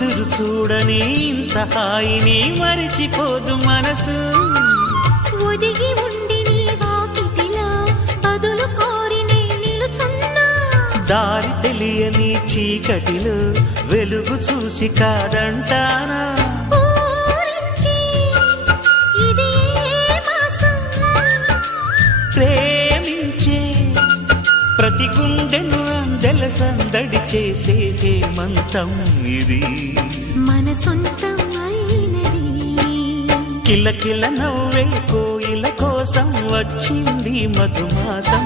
కుదురు చూడని ఇంత హాయిని మరిచిపోదు మనసు ఒదిగి ఉండి నీ వాకిటిలో బదులు కోరి నే నిలుచున్నా దారి తెలియని చీకటిలో వెలుగు చూసి కాదంటానా ఊరించి ఇది ఏ మాసం ప్రేమించే ప్రతి గుండెను అందెల సందడి చేసే హేమంతం ఇది మన సొంతం అయినది కిలకిల నవ్వే కోయిల కోసం వచ్చింది మధుమాసం